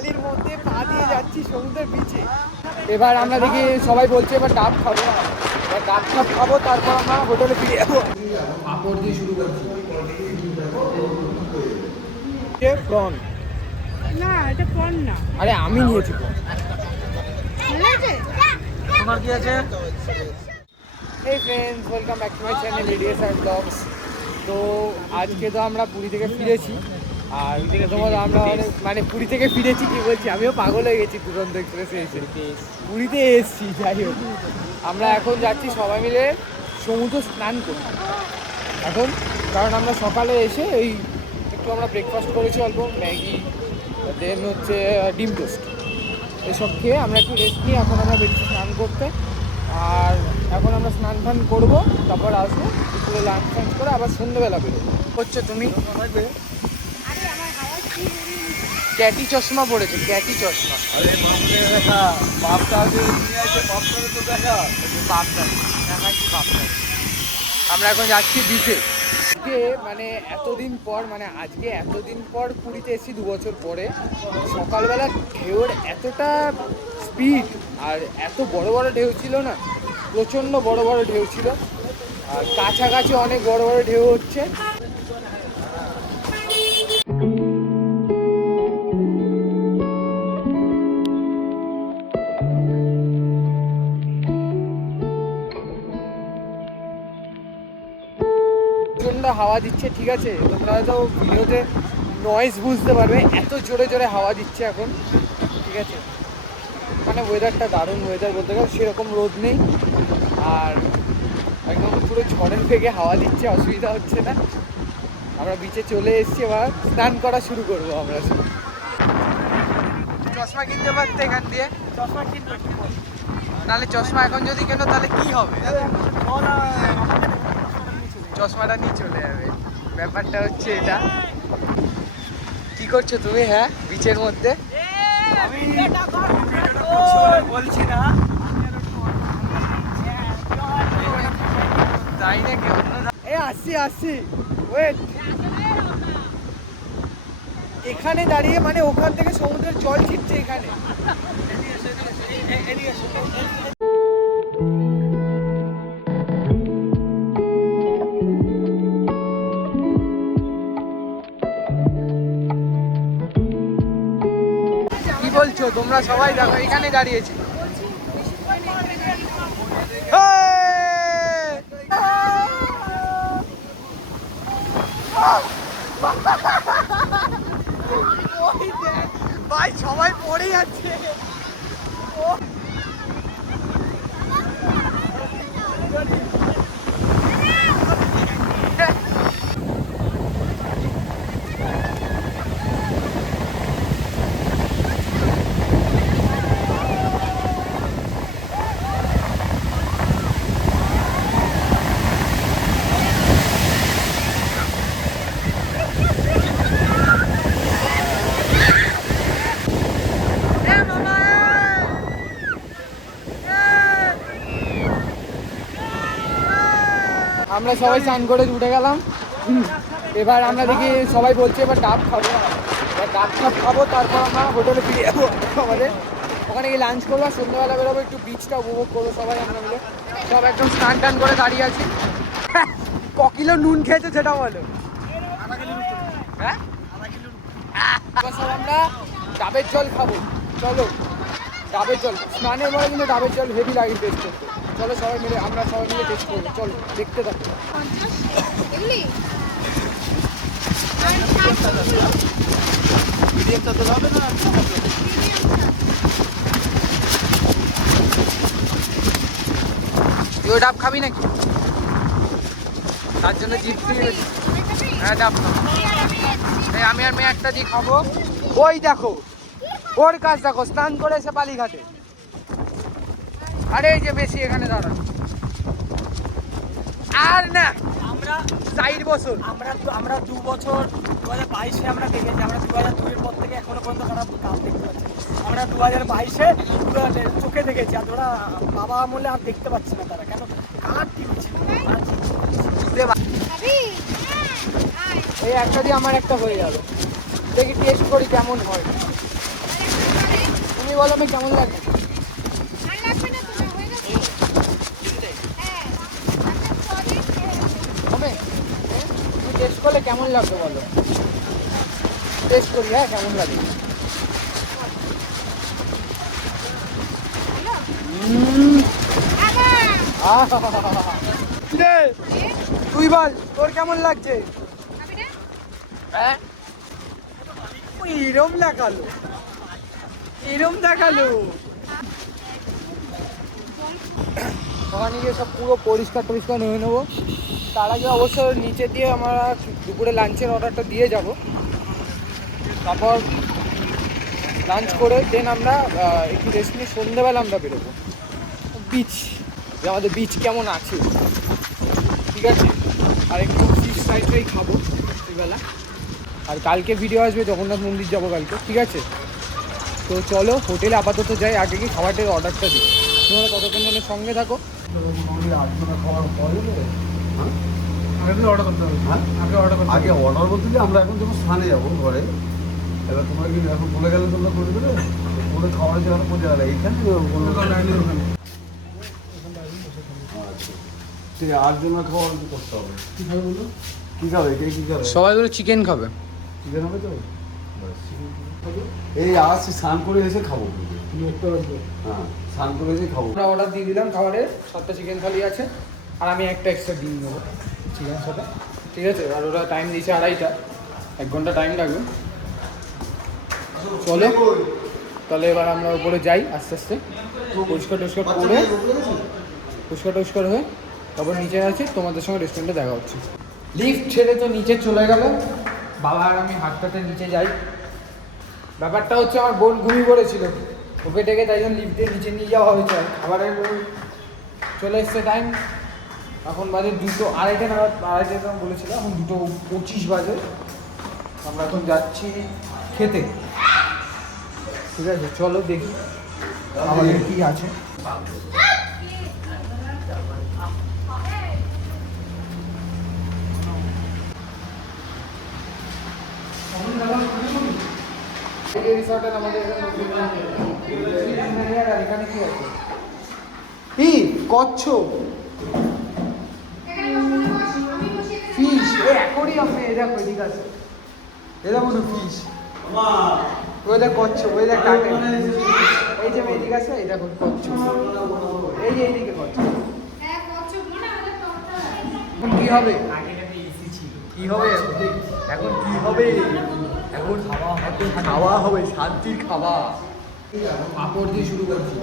বালির মধ্যে পা দিয়ে যাচ্ছি সমুদ্রের বিচে। এবার আমরা দেখি সবাই বলছে এবার ডাব খাবো, এবার ডাব খাবো, তারপর আমরা হোটেলে ফিরে যাবো। আপর দিয়ে শুরু করছি। প্রন না, এটা প্রন না। আরে আমি নিয়েছি প্রন। তোমার কি আছে? Hey friends, welcome back to my channel ADS and Vlogs. তো আজকে তো আমরা পুরী থেকে ফিরেছি, আর তোমার আমরা মানে পুরী থেকে ফিরেছি কি বলছি, আমিও পাগল হয়ে গেছি দুরন্ত এক্সপ্রেসে এসে। পুরীতে এসছি, যাই হোক আমরা এখন যাচ্ছি সবাই মিলে সমুদ্র স্নান করতে এখন, কারণ আমরা সকালে এসে এই একটু আমরা ব্রেকফাস্ট করেছি, অল্প ম্যাগি, দেন হচ্ছে ডিম টোস্ট, এসব খেয়ে আমরা একটু রেস্ট নিই। এখন আমরা বেরিয়েছি স্নান করতে, আর এখন আমরা স্নান টান করবো, তারপর আসবো দুপুরে লাঞ্চ টাঞ্চ করে আবার সন্ধ্যেবেলা বেরোবো। হচ্ছে তুমি ক্যাটি চশমা পড়েছে, ক্যাটি চশমা। আরে দেখা বাপটা নিয়ে আসে, বাপটারে তো দেখা বাপটা দেখাচ্ছি বাপটা। আমরা এখন যাচ্ছি বিচে। আজকে মানে এতদিন পর, মানে আজকে এতদিন পর পুরীতে এসেছি 2 বছর পরে। সকালবেলা ঢেউর এতটা স্পিড আর এত বড় বড় ঢেউ ছিল না, প্রচণ্ড বড় বড় ঢেউ ছিল, আর কাছাকাছি অনেক বড় বড় ঢেউ হচ্ছে। প্রচণ্ড হাওয়া দিচ্ছে, ঠিক আছে, তোমরা হয়তো ভিডিওতে নয়েজ বুঝতে পারবে, এত জোরে জোরে হাওয়া দিচ্ছে এখন, ঠিক আছে। মানে ওয়েদারটা দারুণ ওয়েদার বলতে গেলে, সেরকম রোদ নেই, আর একদম পুরো ঝড়ের থেকে হাওয়া দিচ্ছে, অসুবিধা হচ্ছে না। আমরা বিচে চলে এসেছি, এবার স্নান করা শুরু করবো আমরা। চশমা কিনতে পারতে এখান দিয়ে, চশমা কিনবো, নাহলে চশমা এখন যদি কেন তাহলে কি হবে, চশমাটা নিয়ে চলে যাবে। ব্যাপারটা হচ্ছে এটা। কি করছো তুমি? হ্যাঁ, বিচের মধ্যে আমি বলছি না, তাই নাকি? আসছি আসছি, ওয়েট। এখানে দাঁড়িয়ে মানে ওখান থেকে সমুদ্রের জল ছিটছে এখানে। কি বলছো তোমরা সবাই? দেখো এখানে দাঁড়িয়েছি। ভাই সবাই পড়ে যাচ্ছে। আমরা সবাই স্নান করে উঠে গেলাম। এবার আমরা দেখি সবাই বলছে এবার ডাব খাবো, এবার ডাব খাবো, তারপর আমরা হোটেলে ফিরে যাবো আমাদের। ওখানে গিয়ে লাঞ্চ করবো, সন্ধ্যাবেলা বেরোবো, একটু বিচটা উপভোগ করবো সবাই আমরা মিলে। সব একদম স্নান টান করে দাঁড়িয়ে আছি। ক কিলো নুন খেয়েছে সেটা বলো? হ্যাঁ, সব আমরা ডাবের জল খাবো। চলো ডাবের জল, স্নানের পরে কিন্তু ডাবের জল হেভি লাগে টেস্ট করতে। চলো সবাই মিলে, আমরা সবাই মিলে টেস্ট করবো, চলো দেখতে থাকো। তুই ডাব খাবি নাকি? তার জন্য জিপ দিয়ে গেছি। হ্যাঁ ডাব খাবো। আমি আর মেয়ে একটা দিয়ে খাবো। ওই দেখো ওর কাজ দেখো, স্নান করে এসে বালিঘাটে। আরে এই যে বেশি এখানে দাঁড়া। আর না, আমরা 4 বছর, আমরা 2 বছর 2022-এ আমরা দেখেছি, আমরা 2002-এর পর থেকে এখনো পর্যন্ত আমরা কাজ দেখতে পাচ্ছি। আমরা 2022-এ চোখে দেখেছি, আর ওরা বাবা আমলে আর দেখতে পাচ্ছি না। তারা কেন? কালার টিভি ছিল। এই একটা দিয়ে আমার একটা হয়ে যাবে। দেখি টেস্ট করি কেমন হয়। তুমি বলো আমি কেমন লাগবে? হবে? তুমি টেস্ট করলে কেমন লাগবে বলো? টেস্ট করি হ্যাঁ, কেমন লাগে? তুই বল তোর কেমন লাগছে? হ্যাঁ এরম দেখালো, এরম দেখালো। ওখানে গিয়ে সব পুরো পরিষ্কার টরিষ্কার নিয়ে নেবো। তার আগে অবশ্য নিচে দিয়ে আমরা দুপুরে লাঞ্চের অর্ডারটা দিয়ে যাব। তারপর লাঞ্চ করে দেন আমরা একটু রেস্ট নিয়ে সন্ধ্যেবেলা আমরা বেরোবো বিচ, যে আমাদের বিচ কেমন আছে, ঠিক আছে। আর একটু বিচ সাইডটাই খাবো সেবেলা। আর কালকে ভিডিও আসবে জগন্নাথ মন্দির যাবো কালকে, ঠিক আছে। তো চলো হোটেলে আপাতত যাই, আগে কি খাবারটার অর্ডারটা দিই। তোমরা কতক্ষণ জনের সঙ্গে থাকো। আগে অর্ডার বলতে যে আমরা এখন যখন স্থানে যাবো ঘরে, এবার তোমরা কি এখন বলে গেলে তোমরা করে দেবে করে খাওয়ার জায়গাটা কোন জায়গাটা এইখানে ঠিক আছে। 8 জনের খাওয়ার করতে হবে। কি খাবে বলো? কি খাবে? কে কি খাবে? সবাই বলে চিকেন খাবে। চিকেন হবে তো? এই আসছি স্নান করে এসে খাবো। হ্যাঁ স্নান করে এসে খাবো। আমরা অর্ডার দিয়ে দিলাম খাবারের, 7টা চিকেন থালি আছে আর আমি একটা এক্সট্রা ডিম নেবো চিকেন সাথে, ঠিক আছে। আর ওরা টাইম দিয়েছে 2:30, 1 ঘন্টা টাইম লাগবে। চলো তাহলে এবার আমরা উপরে যাই আস্তে আস্তে, পরিষ্কার টরিষ্কার করে পরিষ্কার টরিষ্কার হয়ে তারপর নিচে আছি, তোমাদের সঙ্গে রেস্টুরেন্টে দেখা হচ্ছে। লিফট ছেড়ে তো নিচে চলে গেল, বাবা আর আমি হাঁটতে নিচে যাই। ব্যাপারটা হচ্ছে আমার বোন ঘুমিয়ে পড়েছিল, ওকে ডেকে তাই জন্য লিফট দিয়ে নিচে নিয়ে যাওয়া হয়েছে। খাবারের চলে এসছে টাইম, এখন বাজে 2:30 নাগাদ, 2:30 বলেছিল, এখন 2:25 বাজে। আমরা এখন যাচ্ছি খেতে, ঠিক আছে। চলো দেখি আমাদের কি আছে। রিসর্টের আমাদের এখানে কি আছে? কি কচ্ছপ, ফিশ, অ্যাকোয়ারিয়াম, এই দেখো এদিকে আছে, এই দেখো ফিশ, ওই দেখ কচ্ছপ, ওই দেখ টাটা, এই যে এদিকে আছে, এই দেখো কচ্ছপ, এই যে এইদিকে কচ্ছপ। এখন কি হবে? কি হবে এখন? কি হবে এখন? খাওয়া হবে, শান্তির খাওয়া। পাপড় দিয়ে শুরু করছি।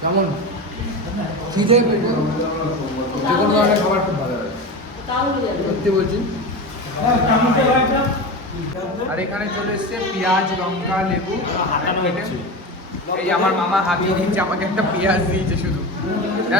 কেমন খিদে পেটে যে কোনো ধরনের খাবার খুব ভালো লাগে, সত্যি বলছি। আর এখানে চলে এসছে পেঁয়াজ, লঙ্কা, লেবু কেটে। এই আমার মামা হাতিয়ে দিচ্ছে আমাকে, একটা পেঁয়াজ দিয়েছে শুধু।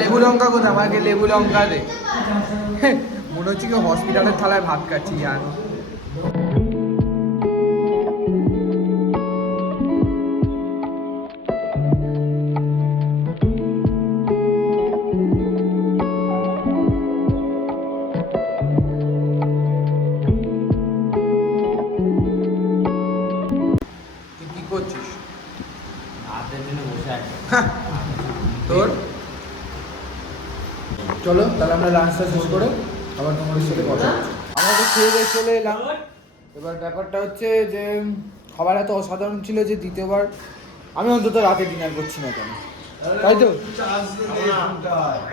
লেবু লঙ্কা কোথায়? আমাকে লেবু লঙ্কা দে। মনে হচ্ছে কি হসপিটালের থালায় ভাত খাচ্ছি আর। তুই কি করছিস? তোর চলো তাহলে আমরা লাঞ্চটা শেষ করে আবার তোমাদের সাথে কথা হচ্ছে। আমরা তো খেয়ে দিয়ে চলে এলাম। এবার ব্যাপারটা হচ্ছে যে খাবার এত অসাধারণ ছিল যে দ্বিতীয়বার আমি অন্তত রাতে ডিনার করছি না কেন, তাই তো?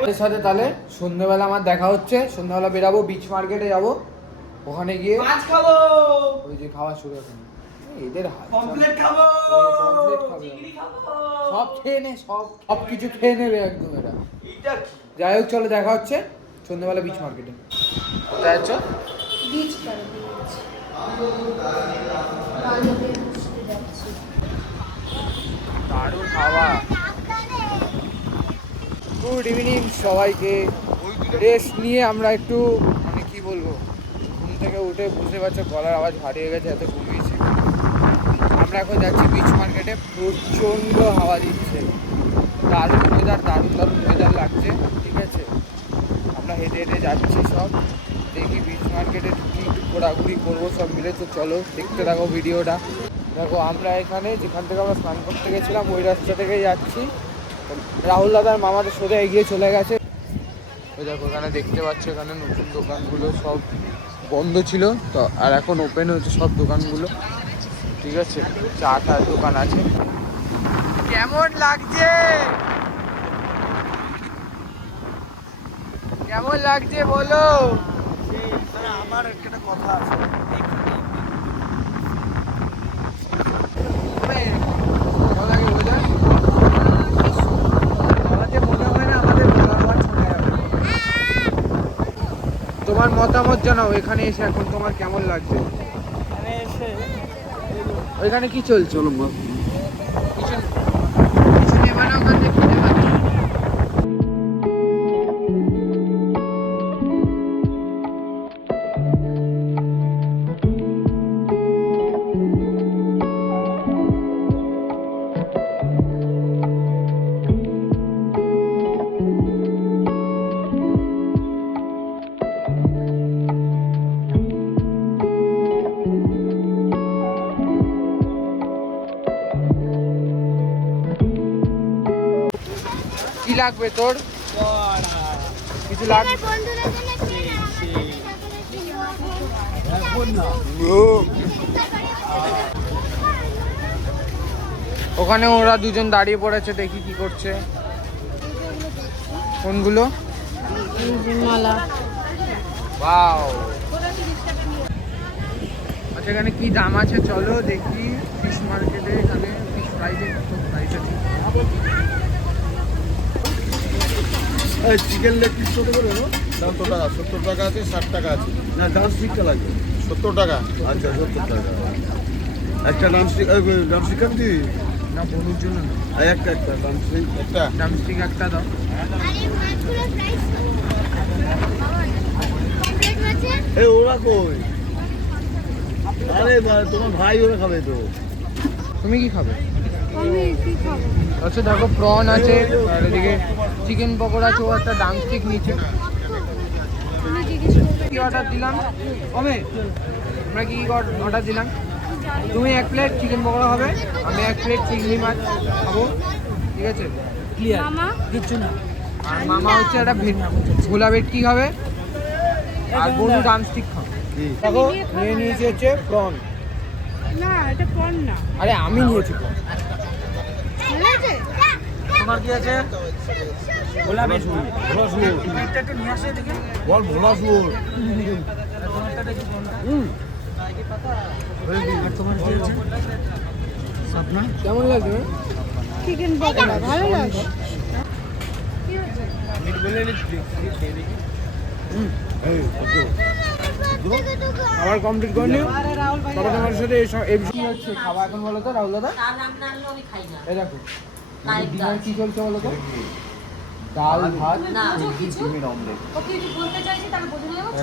ওদের সাথে তাহলে সন্ধ্যেবেলা আমার দেখা হচ্ছে। সন্ধ্যাবেলা বেরাবো, বিচ মার্কেটে যাবো, ওখানে গিয়ে খাবো, ওই যে খাওয়া শুরু এখন এদের কমপ্লিট খাবো, সব খেয়ে নে, সব কিছু খেয়ে নেবে একদম এরা। যাই হোক চলো দেখা হচ্ছে সন্ধ্যেবেলা বিচ মার্কেটে। কোথায় আছো? বিচ পারে বিচ বালিতে বসতে যাচ্ছি। দারুণ হাওয়া। গুড ইভিনিং সবাইকে। রেস্ট নিয়ে আমরা একটু মানে কি বলবো, ঘুম থেকে উঠে বুঝতে পারছো গলার আওয়াজ হারিয়ে গেছে, এত ঘুমিয়েছি। আমরা এখন যাচ্ছি বিচ মার্কেটে, প্রচণ্ড হাওয়া দিচ্ছে, দারুণ ওয়েদার, দারুণ ওয়েদার লাগছে, ঠিক আছে। আমরা হেঁটে হেঁটে যাচ্ছি সব, দেখি বিচ মার্কেটে ঢুকি, একটু ঘোরাঘুরি করবো সব মিলে। তো চলো দেখতে থাকো ভিডিওটা। দেখো আমরা এখানে যেখান থেকে আমরা স্নান করতে গেছিলাম ওই রাস্তা থেকে যাচ্ছি। রাহুল দাদার মামাদের সোজা এগিয়ে চলে গেছে। ওই দেখো এখানে দেখতে পাচ্ছ এখানে নতুন দোকানগুলো সব বন্ধ ছিল তো, আর এখন ওপেন হয়েছে সব দোকানগুলো। ঠিক আছে, চাটার দোকান আছে। কেমন লাগছে, কেমন লাগছে বলো? আমার একটা কথা আছে, তোমার মতামত জানাও এখানে এসে এখন তোমার কেমন লাগছে? এখানে এসে ওইখানে কি চলছে? চলো কিছু কিছু নেবে না ওখান থেকে কিনে খাবে। কি লাগবে তোর? কিছু লাগবে? ওখানে ওরা দুজন দাঁড়িয়ে পড়েছে, দেখি কি করছে। কোনগুলো? মালা। ওয়াও, আচ্ছা এখানে কি দাম আছে চলো দেখি। ফিশ মার্কেটে এখানে ফিশ ফ্রাইজে কত প্রাইস আছে? চিকেন লেগ পিস কত করে? 70 টাকা, 70 টাকা আছে, 60 টাকা আছে। না ডান্সটিকটা লাগবে। 70 টাকা। আচ্ছা 70 টাকা। একটা ডান্সটিক ডান্সটিক দি না বনুর জন্য না, আর একটা ডান্সটিক একটা ড্রামস্টিক একটা দাও। এই ওরা কই? আরে তোমার ভাই ওরা খাবে তো। তুমি কি খাবে? আমি কি খাবো? আচ্ছা দেখো প্রন আছে, আর এদিকে চিকেন পকোড়া আছে, ও একটা ড্রামস্টিক নিচে। তুমি জিজ্ঞেস করবে। কি অর্ডার দিলাম? কমে আমরা কি অর্ডার দিলাম? তুমি 1 প্লেট চিকেন পকোড়া হবে, আমি 1 প্লেট চিংড়ি মাছ খাবো। ঠিক আছে, মামা কিচ্ছু না। আর মামা হচ্ছে একটা ভোলা ভেটকি খাবে, আর বনু ড্রামস্টিক খাবে। দেখো নিয়ে নিয়েছি হচ্ছে প্রন। না, এটা পণ না। আরে আমি নিয়েছি প্রন। ভালো আছে? তোমার কি আছে? ভোলা শুন ভোলা শুন এটা একটু নিয়ে আসে দেখি। বল ভোলা শুন। তোমারটা দেখি কোনটা? আর তোমার কি আছে? স্বপ্না? কেমন লাগবে? চিকেন পকোড়া ভালো লাগে। কি হচ্ছে? এই ওকে খাবার কমপ্লিট করে নিও। তবে তোমার সাথে এই বিষয় হচ্ছে খাওয়া এখন বলো তো রাহুল দাদা। এই দেখো ডিনার কি চলছে বলো তো? ডাল ভাত সবজি ডিমের অমলেট।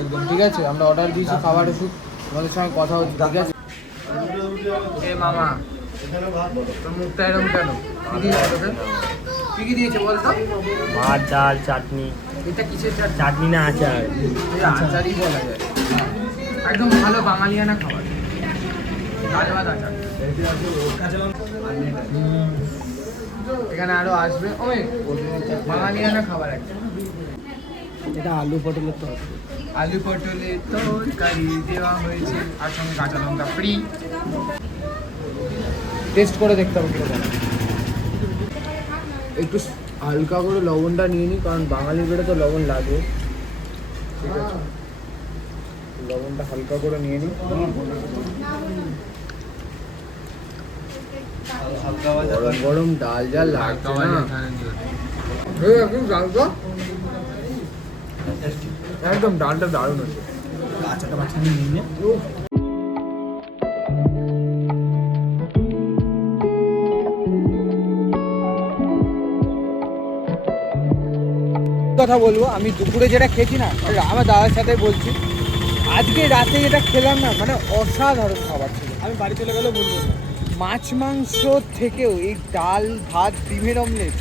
একদম ঠিক আছে, আমরা অর্ডার দিয়েছি খাবার ওষুধ, আমাদের সঙ্গে কথা হচ্ছে। ঠিক আছে এ মামা, তোর মুখটা এরকম কেন? কি দিয়েছে তোকে? কি দিয়েছে বলতো? ভাত ডাল চাটনি। এটা কিসের চাট? চাটনি না আচার। এই আচারই বলা যায়, একদম ভালো বাঙালিয়ানা খাবার। ডাল ভাত আচার। এখানে আরো আসবে অনেক বাঙালিয়ানা খাবার একটা। এটা আলু পটলের তো আছে। আলু পটলের তরকারি দেওয়া হয়েছে, আর সঙ্গে কাঁচা লঙ্কা ফ্রি। টেস্ট করে দেখতে হবে কিরকম। একটু হালকা করে লবণটা নিয়ে নিই, কারণ বাঙালির পেটে তো লবণ লাগে। ঠিক আছে, লবণটা হালকা করে নিয়ে নিই। গরম গরম ডাল যা লাগছে না, একদম ডালটা একদম ডালটা দারুণ আছে। আচারটা মাঝখানে নিয়ে নে। কথা বলবো, আমি দুপুরে যেটা খেয়েছি না, আমার দাদার সাথে বলছি, আজকে রাতে যেটা খেলাম না, মানে অসাধারণ খাবার ছিল। আমি বাড়ি চলে গেলেও বলবো না। মাছ মাংস থেকেও এই ডাল ভাত ডিমের অমলেট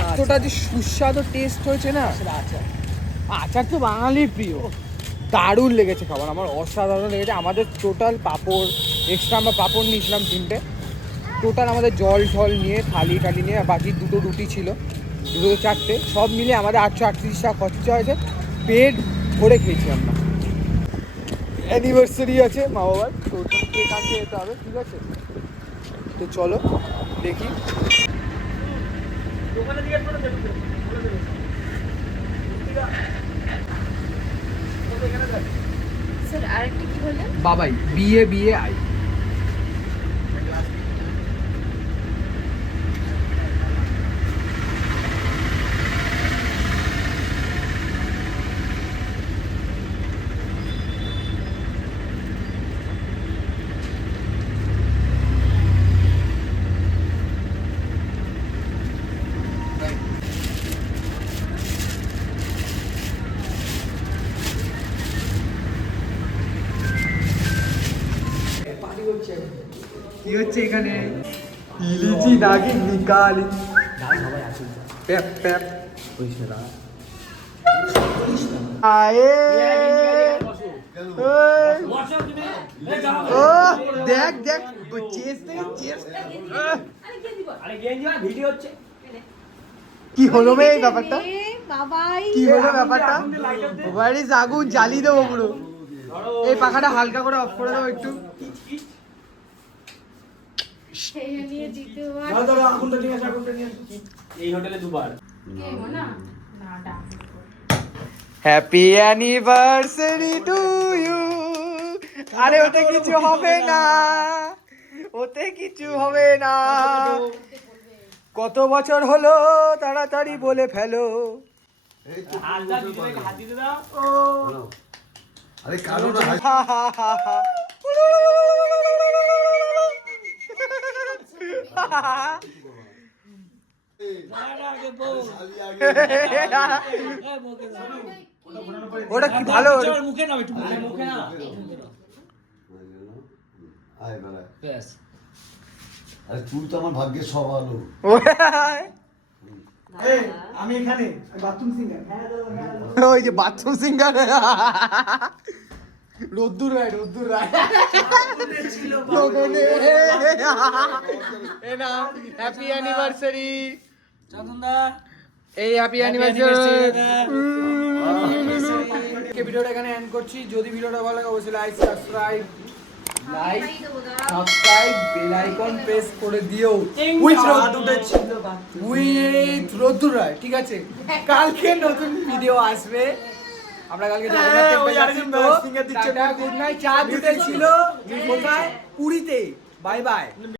এতটা যে সুস্বাদু টেস্ট হয়েছে না। আচার আচার তো বাঙালির প্রিয়, দারুণ লেগেছে খাবার, আমার অসাধারণ লেগেছে। আমাদের টোটাল পাঁপড় এক্সট্রা, আমরা পাঁপড় নিয়েছিলাম 3টে, টোটাল আমাদের জল ঠল নিয়ে থালি টালি নিয়ে বাকি দুটো রুটি ছিল, দুটো চারটে, সব মিলে আমাদের 838 টাকা খরচা হয়েছে। পেট ভরে খেয়েছি আমরা। অ্যানিভার্সারি আছে মা বাবার, তো কেক আনতে যেতে হবে, ঠিক আছে? তো চলো দেখি। স্যার আরেকটা কি বললেন? বাবাই বিয়ে আই। কি হচ্ছে এখানে? ইলিচি নাকি নিকালি প্যাপ প্যাপ আয়ে ও দেখ দেখ চেস থেকে চেস। কি হলো বে এই ব্যাপারটা? বাবাই কি হলো ব্যাপারটা? ওয়ারিস আগুন জ্বালিয়ে দেবো পুরো। এই পাখাটা হালকা করে অফ করে দাও একটু। সেই নিয়ে জিতে এই হোটেলে দুবার। Happy anniversary to you. আরে ওতে কিছু হবে না, ওতে কিছু হবে না। কত বছর হলো তাড়াতাড়ি বলে ফেলো। এই তো আরে কারো না হা হা হা হা। ওটা কি ভালো? মুখে না একটু মুখে না। আয় বেড়ায়। আরে তুই তো আমার ভাগ্যের সব আলো। আমি এখানে বাথরুম সিঙ্গার। ওই যে বাথরুম সিঙ্গার। রোদ্দুর রায়, রোদ্দুর রায়। হ্যাপি অ্যানিভার্সারি চন্দনদা, এই হ্যাপি অ্যানিভার্সারি। ভিডিওটা এখানে এন্ড করছি। যদি ভিডিওটা ভালো লাগে অবশ্যই সাবস্ক্রাইব বেল আইকন প্রেস করে দিও। উইথ রোদ্দুর রায়, ঠিক আছে? কালকে নতুন ভিডিও আসবে। আমরা কালকে গুড নাইট। চা দুটো ছিল কোথায়? পুরীতে। Bye bye.